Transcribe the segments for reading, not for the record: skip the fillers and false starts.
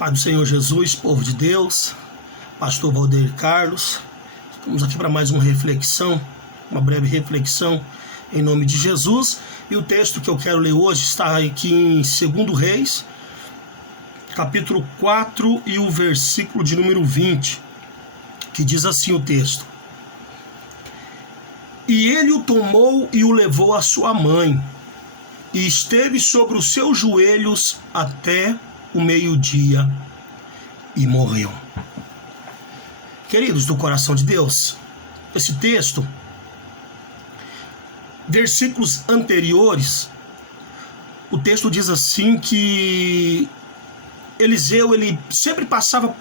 Pai do Senhor Jesus, povo de Deus, pastor Valdeir Carlos, estamos aqui para mais uma reflexão, uma breve reflexão em nome de Jesus. E o texto que eu quero ler hoje está aqui em 2 Reis, capítulo 4 e o versículo de número 20, que diz assim o texto: E ele o tomou e o levou à sua mãe, e esteve sobre os seus joelhos até o meio-dia e morreu. Queridos do coração de Deus, esse texto, versículos anteriores, o texto diz assim que Eliseu, ele sempre passava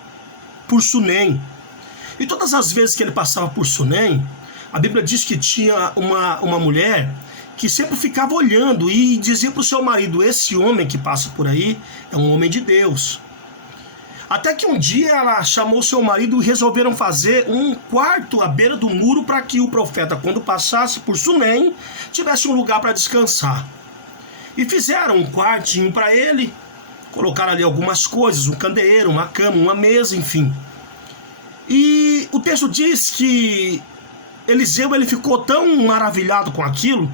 por Sunem, e todas as vezes que ele passava por Sunem, a Bíblia diz que tinha uma mulher que sempre ficava olhando e dizia para o seu marido: esse homem que passa por aí é um homem de Deus. Até que um dia ela chamou seu marido e resolveram fazer um quarto à beira do muro para que o profeta, quando passasse por Sunem, tivesse um lugar para descansar. E fizeram um quartinho para ele, colocaram ali algumas coisas, um candeeiro, uma cama, uma mesa, enfim. E o texto diz que Eliseu, ele ficou tão maravilhado com aquilo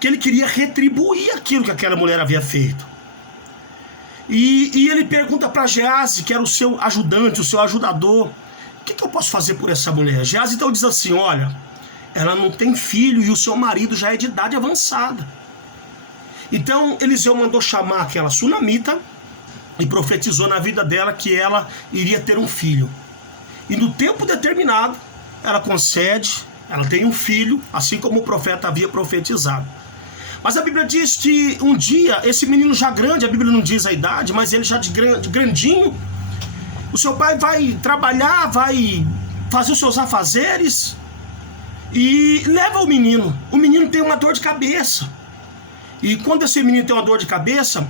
que ele queria retribuir aquilo que aquela mulher havia feito. E ele pergunta para Geazi, que era o seu ajudante, o seu ajudador: o que eu posso fazer por essa mulher? Geazi então diz assim: olha, ela não tem filho e o seu marido já é de idade avançada. Então Eliseu mandou chamar aquela sunamita e profetizou na vida dela que ela iria ter um filho. E no tempo determinado, ela concede, ela tem um filho, assim como o profeta havia profetizado. Mas a Bíblia diz que um dia, esse menino já grande, a Bíblia não diz a idade, mas ele já de grandinho, o seu pai vai trabalhar, vai fazer os seus afazeres e leva o menino. O menino tem uma dor de cabeça. E quando esse menino tem uma dor de cabeça,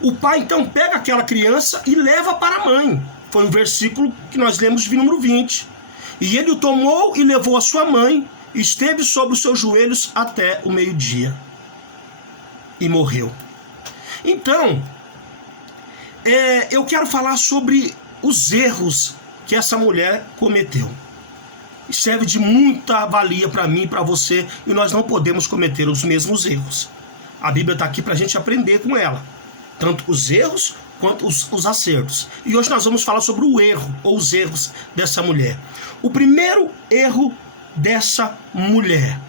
o pai então pega aquela criança e leva para a mãe. Foi o versículo que nós lemos de número 20. E ele o tomou e levou a sua mãe, e esteve sobre os seus joelhos até o meio-dia. E morreu. Então, eu quero falar sobre os erros que essa mulher cometeu. E serve de muita valia para mim e para você, e nós não podemos cometer os mesmos erros. A Bíblia está aqui para a gente aprender com ela, tanto os erros quanto os acertos. E hoje nós vamos falar sobre o erro, ou os erros dessa mulher. O primeiro erro dessa mulher,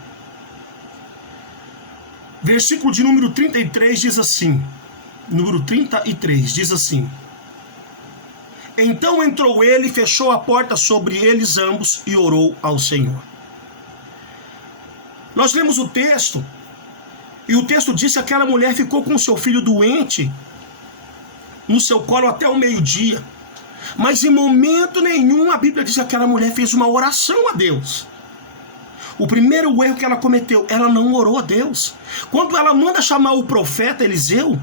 versículo de número 33 diz assim, número 33 diz assim: Então entrou ele, fechou a porta sobre eles ambos e orou ao Senhor. Nós lemos o texto, e o texto diz que aquela mulher ficou com seu filho doente no seu colo até o meio-dia. Mas em momento nenhum a Bíblia diz que aquela mulher fez uma oração a Deus. O primeiro erro que ela cometeu, ela não orou a Deus. Quando ela manda chamar o profeta Eliseu,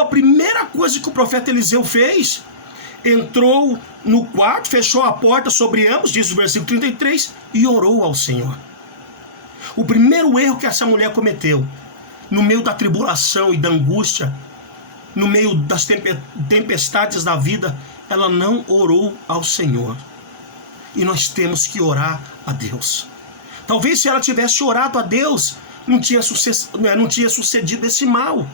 a primeira coisa que o profeta Eliseu fez, entrou no quarto, fechou a porta sobre ambos, diz o versículo 33, e orou ao Senhor. O primeiro erro que essa mulher cometeu, no meio da tribulação e da angústia, no meio das tempestades da vida, ela não orou ao Senhor. E nós temos que orar a Deus. Talvez se ela tivesse orado a Deus, não tinha sucedido esse mal.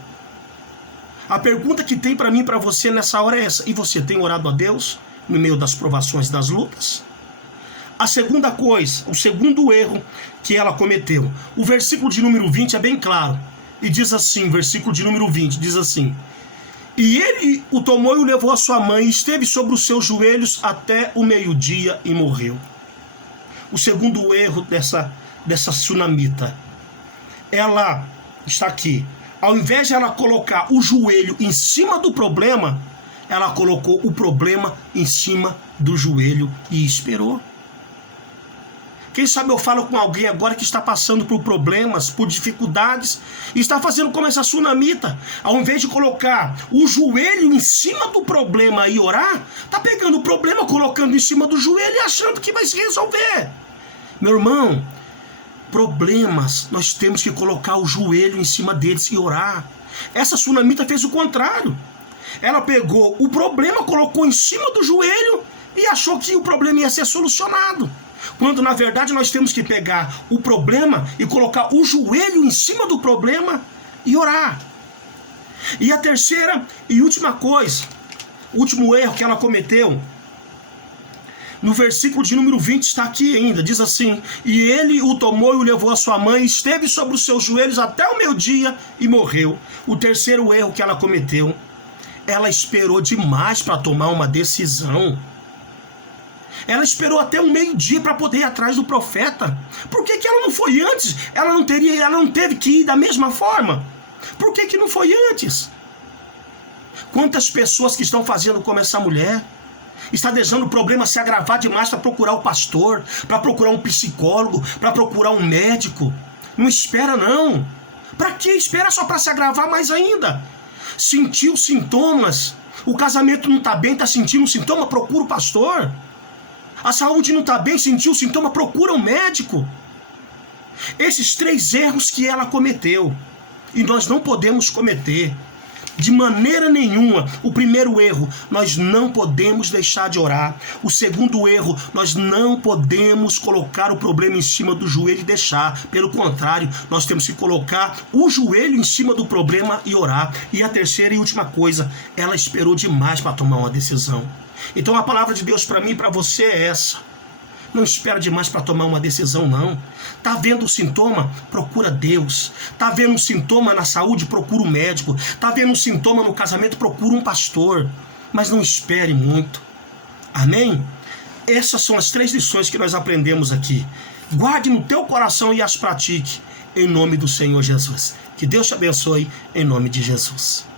A pergunta que tem para mim e para você nessa hora é essa: e você tem orado a Deus no meio das provações e das lutas? A segunda coisa, o segundo erro que ela cometeu, o versículo de número 20 é bem claro. E diz assim, versículo de número 20, diz assim: E ele o tomou e o levou à sua mãe, e esteve sobre os seus joelhos até o meio-dia e morreu. O segundo erro dessa sunamita, ela está aqui. Ao invés de ela colocar o joelho em cima do problema, ela colocou o problema em cima do joelho e esperou. Quem sabe eu falo com alguém agora que está passando por problemas, por dificuldades, e está fazendo como essa sunamita. Ao invés de colocar o joelho em cima do problema e orar, está pegando o problema, colocando em cima do joelho e achando que vai se resolver. Meu irmão, problemas, nós temos que colocar o joelho em cima deles e orar. Essa sunamita fez o contrário. Ela pegou o problema, colocou em cima do joelho e achou que o problema ia ser solucionado. Quando na verdade nós temos que pegar o problema e colocar o joelho em cima do problema e orar. E a terceira e última coisa, o último erro que ela cometeu, no versículo de número 20 está aqui ainda, diz assim: e ele o tomou e o levou à sua mãe, esteve sobre os seus joelhos até o meio-dia e morreu. O terceiro erro que ela cometeu, ela esperou demais para tomar uma decisão. Ela esperou até o meio-dia para poder ir atrás do profeta. Por que ela não foi antes? Ela não teve que ir da mesma forma. Por que não foi antes? Quantas pessoas que estão fazendo como essa mulher, está deixando o problema se agravar demais para procurar o pastor, para procurar um psicólogo, para procurar um médico. Não espera não. Para que espera só para se agravar mais ainda? Sentiu sintomas, o casamento não está bem, está sentindo um sintoma, procura o pastor. A saúde não está bem, sentiu o sintoma, procura um médico. Esses 3 erros que ela cometeu, e nós não podemos cometer de maneira nenhuma. O primeiro erro, nós não podemos deixar de orar. O segundo erro, nós não podemos colocar o problema em cima do joelho e deixar. Pelo contrário, nós temos que colocar o joelho em cima do problema e orar. E a terceira e última coisa, ela esperou demais para tomar uma decisão. Então a palavra de Deus para mim e para você é essa: não espera demais para tomar uma decisão, não. Tá vendo o sintoma? Procura Deus. Tá vendo um sintoma na saúde? Procura um médico. Tá vendo um sintoma no casamento? Procura um pastor. Mas não espere muito. Amém? Essas são as 3 lições que nós aprendemos aqui. Guarde no teu coração e as pratique em nome do Senhor Jesus. Que Deus te abençoe em nome de Jesus.